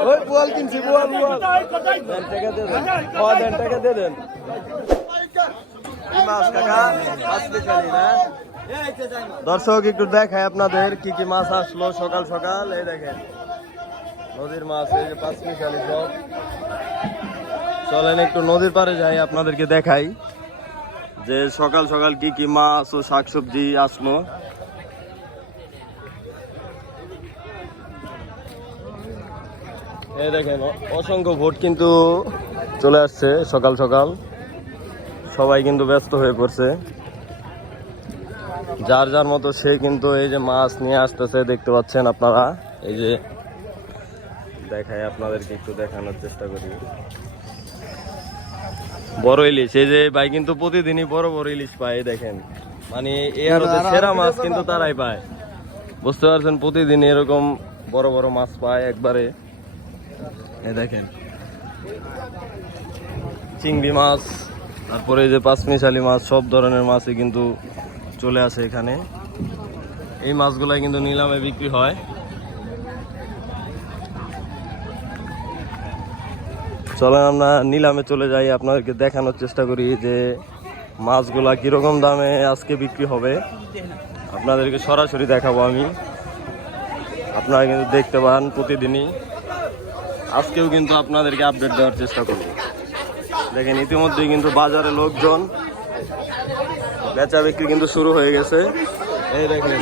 ওই বোয়াল কিনছি বোয়াল বোয়াল দেন টাকা দিয়ে দেন ও দেন টাকা দিয়ে দেন মাছ কাকা? মাছ বিকালি না? দর্শক একটু দেখায় আপনাদের কি কি মাছ আসলো সকাল সকাল। এই দেখেন নদীর মাছ এই যে পাঁচ মিশালি সব। চলেন একটু নদীর পাড়ে যাই আপনাদেরকে দেখাই যে সকাল সকাল কি কি মাছ ও শাকসবজি আসলো। দেখেন অসংখ্য ভোট কিন্তু চলে আসছে সকাল সকাল। সবাই কিন্তু ব্যস্ত হয়ে পড়ছে। যার যার মতো সে কিন্তু এই যে মাছ নিয়ে আসতেছে, দেখতে পাচ্ছেন আপনারা? এই যে দেখায় আপনাদেরকে, একটু দেখানোর চেষ্টা করি। বড় ইলিশ, এই যে ভাই কিন্তু প্রতিদিনই বড় বড় ইলিশ পায় দেখেন। মানে এ আর সেরা মাছ কিন্তু তারাই পায়। বুঝতে পারছেন প্রতিদিন এরকম বড় বড় মাছ পায় একবারে। এই দেখেন। চিংড়ি মাছ, তারপরে যে পাঁচমিশালি মাছ, সব ধরনের মাছই কিন্তু চলে আসে এখানে। এই মাছগুলাই কিন্তু নিলামে বিক্রি হয়। চলেন আমরা নিলামে চলে যাই, আপনাদেরকে দেখানোর চেষ্টা করি যে মাছগুলা কীরকম দামে আজকে বিক্রি হবে। আপনাদেরকে সরাসরি দেখাবো আমি। আপনারা কিন্তু দেখতে পান প্রতিদিনই। আজকেও কিন্তু আপনাদেরকে আপডেট দেওয়ার চেষ্টা করব দেখেন ইতিমধ্যেই কিন্তু বাজারে লোকজন বেচা বিক্রি কিন্তু শুরু হয়ে গেছে এই দেখেন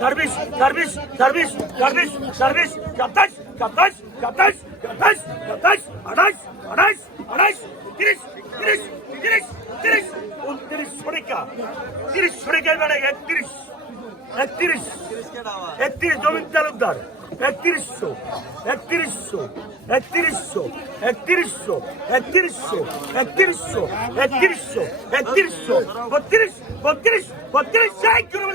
service service service service service সাতাশ সাতাশ সাতাশ আঠাশ আঠাশ আঠাশ তিরিশ তিরিশ তিরিশ তিরিশ, উনত্রিশ সরিকা। তিরিশ সরিকা মানে একত্রিশ একত্রিশ একত্রিশ জমিন তালুকদার, একত্রিশশো একত্রিশশো একত্রিশশো একত্রিশশো একত্রিশশো একত্রিশশো একত্রিশশো একত্রিশশো, বত্রিশ বত্রিশ বত্রিশ, ষাট করে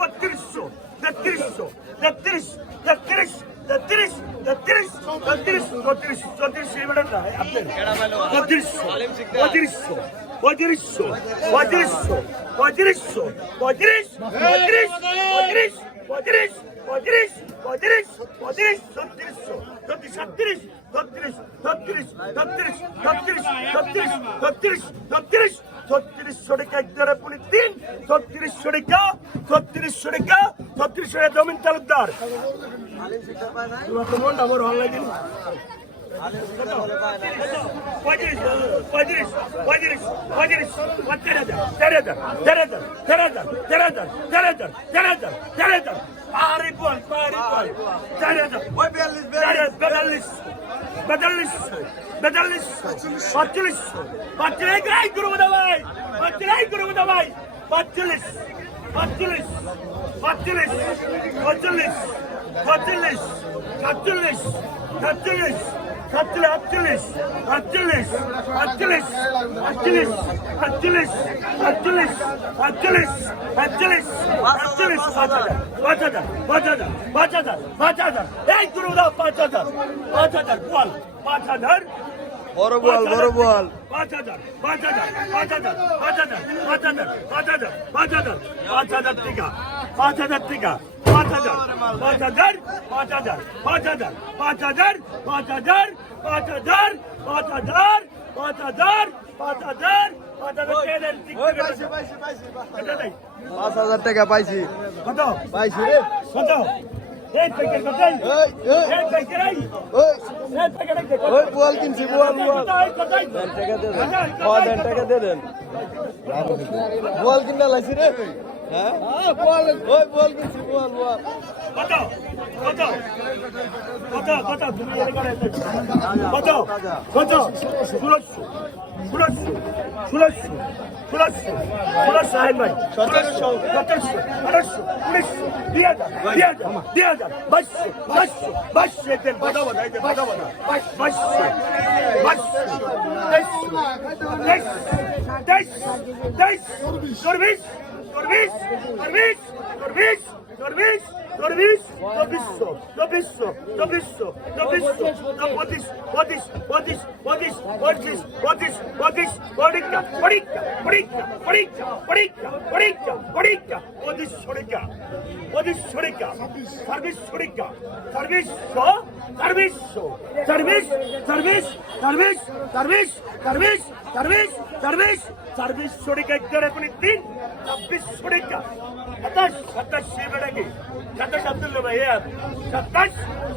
বত্রিশশো, তেত্রিশশো, তেত্রিশ তেত্রিশ তেত্রিশ তেত্রিশ তেত্রিশ চৌত্রিশ চৌত্রিশ এবার না আপনার তেত্রিশশো পঁয়ত্রিশশো পঁয়ত্রিশশো পঁয়ত্রিশশো পঁয়ত্রিশশো, পঁয়ত্রিশ পঁয়ত্রিশ পঁয়ত্রিশ পঁয়ত্রিশ পঁয়ত্রিশ পঁয়ত্রিশ পঁয়ত্রিশ, ছত্রিশশো, ছত্রিশ, সাতত্রিশ, ছত্রিশ ছত্রিশ ছত্রিশ ছত্রিশ ছত্রিশ ছত্রিশ ছত্রিশ, ছত্রিশশো টাকা এক দ্বারা পুনি তিন, ছত্রিশশো টাকা ছত্রিশশো টাকা ছত্রিশশো টাকা জমিন Talukdar. Batırız. Batırız. Batırız. Batırız. পঁয়ত্রিশ পঁয়ত্রিশ পঁয়ত্রিশ তেরো হাজার তেরো হাজার তেরো হাজার তেরো হাজার তেরো হাজার তেরো হাজার তেরো হাজার পাহাড়ি বল পাহাড়ি বল চার হাজার বেতাল্লিশ বেতাল্লিশ বেতাল্লিশ পাঁচচল্লিশ পাঁচচল্লিশ রাই করব না ভাই পাঁচচল্লিশ করব না ভাই পাঁচচল্লিশ পাঁচচল্লিশ পাঁচচল্লিশ পঁয়তাল্লিশ পাঁচ হাজার পাঁচ হাজার পাঁচ হাজার পাঁচ হাজার পাঁচ হাজার পাঁচ হাজার বল পাঁচ হাজার বল বল পাঁচ হাজার পাঁচ হাজার পাঁচ হাজার পাঁচ হাজার টিকা পাইছি কত পাইছি রে কত এই প্যাকেট কত এই, এই, এই প্যাকেট এই এই প্যাকেট ওই বোয়াল কিনছি বোয়াল বোয়াল টাকা দিয়ে দেন ও দেন টাকা দিয়ে দেন বোয়াল কিনা লাইছি রে হ্যাঁ? ওই বোয়াল কিনছি বোয়াল বোয়াল কত কত কত কত তুমি কত কত ষোলোশো ষোলোশো ষোলোশো ষোলোশো ষোলোশো আইন ভাই। সতেরোশো। সতেরোশো আঠারোশো উনিশশো দুই হাজার দুই হাজার দুই হাজার বাইশশো বাইশশো বাইশশো এদের বাধা বাধা এদের বাধা বাধা বাইশশো বাইশশো তেইশশো তেইশ তেইশ তেইশ চব্বিশ চব্বিশ চব্বিশ চব্বিশ চব্বিশ চব্বিশ চব্বিশশো চব্বিশশো চব্বিশশো চব্বিশশো পঁচিশ পঁচিশ পঁচিশ পঁচিশ পঁচিশ পঁচিশ পঁচিশ পরীক্ষা পরীক্ষা পরীক্ষা পরীক্ষা পরীক্ষা পরীক্ষা পরীক্ষা পঁচিশ পরীক্ষা পঁচিশ পরীক্ষা সার্ভিস পরীক্ষা service service service service service service service service service service পরীক্ষা করে আপনি তিন ছাব্বিশ পরীক্ষা সাতাশ সাতাশ, সে বেড়াকে সাতাশ আব্দুল্লাহ ভাই সাতাশ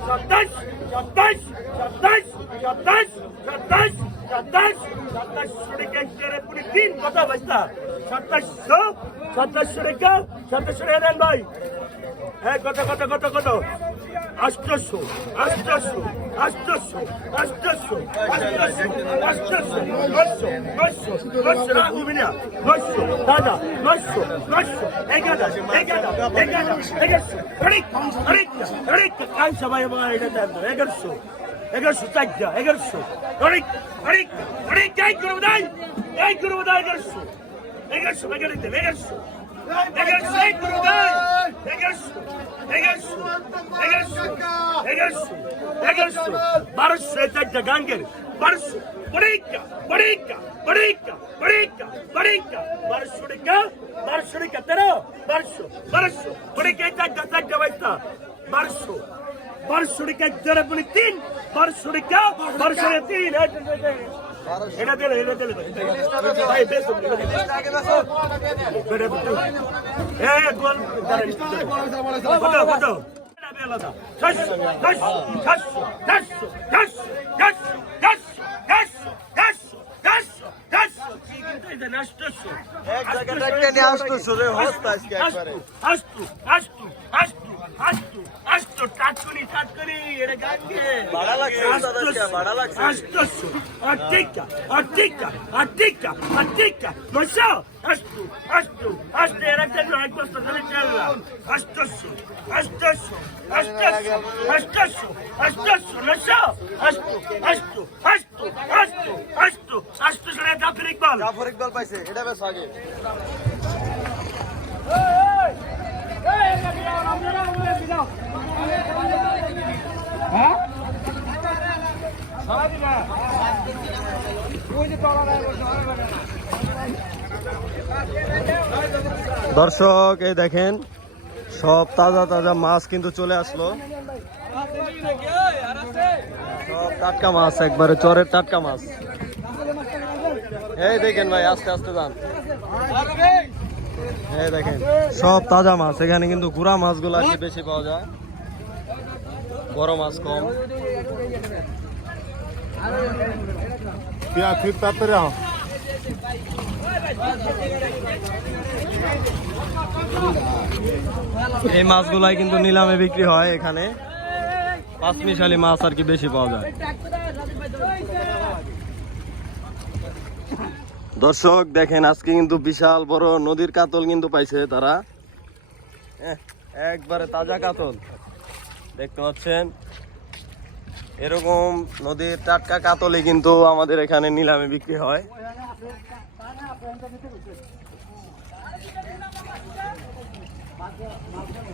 সাতাশ সাতাশ সাতাশ সাতাশ সাতাশ সাতাশ সাতাশ পরীক্ষা করে আপনি তিন কথা বাস্তা সাতাশশো সাতাশ পরীক্ষা সাতাশ দেন ভাই। হ্যাঁ কত কত কত কত আষ্টশো আষ্টশো আষ্টশো আষ্টশো আষ্টশো আষ্টশো নশো নশো নশো না উমিনা নশো দাদা নশো নশো এগারো এগারো এগারো, এগারোশো, অনেক অনেক অনেক, কাল সবাই আমার এটা দেন এগারোশো এগারোশো, চারটা, এগারোশো, অনেক অনেক অনেক যাই করব দাই যাই করব দাই এগারোশো এগারোশো এগারো এগারোশো এগারোশো barış sürecekçe gangeri. Barış Barika, Barika, Barika, Barika, Barika, Barış Şurika, Barış Şurika, Tero, Barış Barış Barika, Gazak Gavayta, Barış Barış Şurika, Cerepuni Tin, Barış Şurika, Barış Şurika, Tin, এটা দিলে এটা দিলে ভাই বেশ এই গোল কত কত এক নিয়ে আসতেছো রে, হস্ত আজকে একবারে। আস্তু আস্তু আস্তু আস্তু আস্তু টাটকুনি টাটকুনি এটা গান দিয়ে ভাড়া লাগছে দাদা ভাড়া লাগছে আষ্টশো আটিকা আটিকা আটিকা আটিকা নশো আষ্টু আষ্টু আষ্টু এর একটা নয় কষ্ট তাহলে চাল্লা আষ্টশো আষ্টশো আষ্টশো আষ্টশো আষ্টশো নশো আষ্টু আষ্টু আষ্টু আষ্টু আষ্টু জাফর ইকবাল পাইছে এটা বেশ আগে দর্শক, এই দেখেন, সব তাজা তাজা মাছ কিন্তু চলে আসলো। সব টাটকা মাছ, একবারে চরের টাটকা মাছ। এই দেখেন ভাই, আস্তে আস্তে যান। দেখেন সব তাজা মাছ। এখানে কিন্তু গুড়া মাছগুলো আর বেশি পাওয়া যায়। বড় মাছ কম। এই মাছ আহ। এই মাছগুলাই কিন্তু নিলামে বিক্রি হয় এখানে। পাঁচমিশালি মাছ আর কি বেশি পাওয়া যায়। দর্শক, দেখেন, আজকে কিন্তু বিশাল বড় নদীর কাতল কিন্তু পাইছে তারা। একবারে তাজা কাতল। দেখতে পাচ্ছেন? এরকম নদীর টাটকা কাতলে কিন্তু আমাদের এখানে নিলামে বিক্রি হয়।